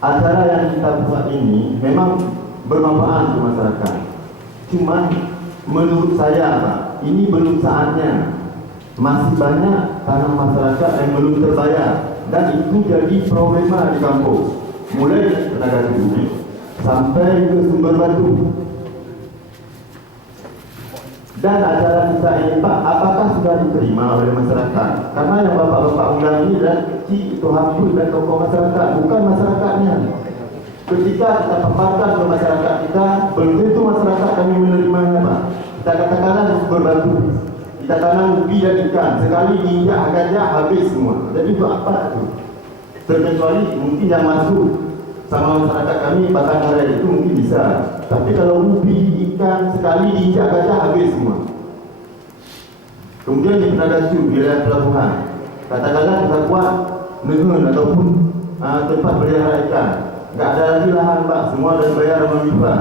acara yang kita buat ini memang bermanfaat untuk masyarakat. Cuman menurut saya Pak, ini belum saatnya. Masih banyak tanah masyarakat yang belum terbayar dan itu jadi problema di kampung. Mulai dari tenaga publik sampai ke sumber batu. Dan acara kita ini Pak, apakah sudah diterima oleh masyarakat? Karena yang bapak-bapak undang ini dan kecil itu hampir dan tokoh masyarakat, bukan masyarakatnya. Ketika kita paparkan ke masyarakat kita, belum tentu masyarakat kami menerimanya Pak. Kita katakanlah di sumber batu, kita tanam ubi dan ikan, sekali diinjak gajah habis semua. Jadi itu apa itu? Terkecuali mungkin yang masuk sama masyarakat kami batang karet itu mungkin bisa, tapi kalau ubi ikan sekali diinjak gajah habis semua. Kemudian di Penada Cu, wilayah pelabuhan, katakanlah kita buat negen ataupun tempat pelihara ikan, nggak ada lagi lahan Pak, semua dah bayar sama MIPA.